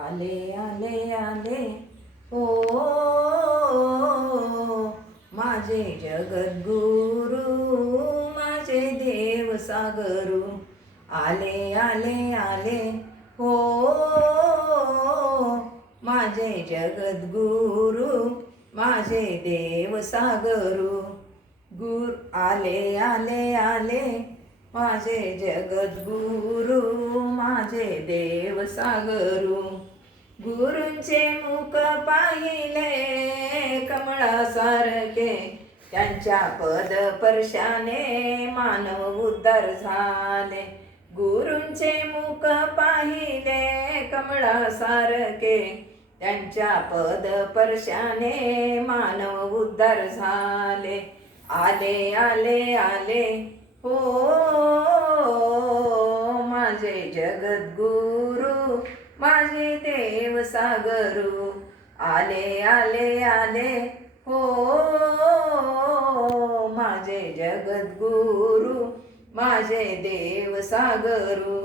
आले आले आले ओ माझे जगद्गुरु, माझे देव सागरू. आले आले आले हो माझे जगद्गुरु, माझे देव सागरू. आले आले आले माझे जगद्गुरु, माझे देव सागरू. गुरूंचे मुख पाहिले कमळासारखे, त्यांच्या पदस्पर्शाने मानव उद्धार झाले. गुरूंचे मुख पाहिले कमळासारखे, त्यांच्या पदस्पर्शाने मानव उद्धार झाले. आले आले आले हो माझे जगद्गुरु, माझे देव सागरू. आले आले आले हो माझे जगद्गुरु, माझे देव सागरू.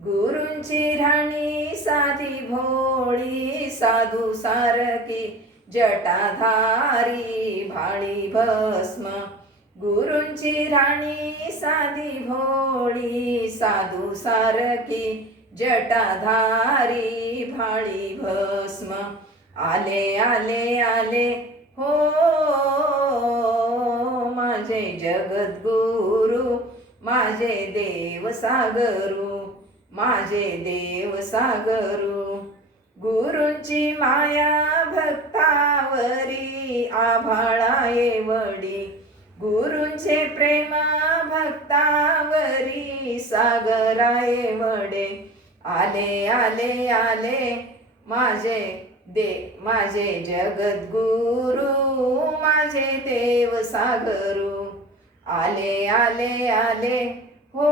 गुरूंची राणी साधी भोळी, साधू सारखी जटाधारी भाळी भस्म. गुरूंची राणी साधी भोळी, साधू सारखी जटाधारी भाळी भस्म. आले आले आले हो माझे जगद्गुरु, माझे देव सागरू, माझे देव सागरू. गुरूंची माया भक्तावरी आभाळा एवढी, गुरूंचे प्रेम भक्तावरी सागरा एवढे. आले आले आले माझे जगद्गुरु, माझे देव सागरू. आले आले आले हो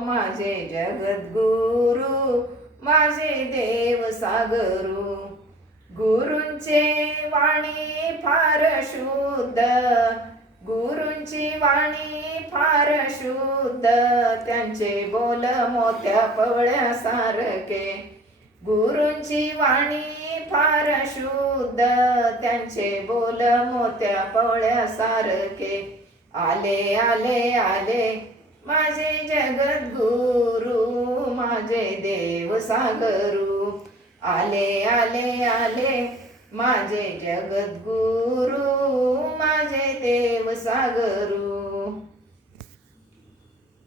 माझे जगद्गुरु, माझे देव सागरू. गुरूंचे वाणी फार शुद्ध, गुरूंची वाणी फार शुद्ध, त्यांचे बोल मोत्या पवळ्यासारखे. गुरूंची वाणी फार शुद्ध, त्यांचे बोल मोत्या पवळ्यासारखे. आले आले आले माझे जगद्गुरु, माझे देव सागरू. आले आले आले माझे जगद्गुरु, माझे देव सागरू.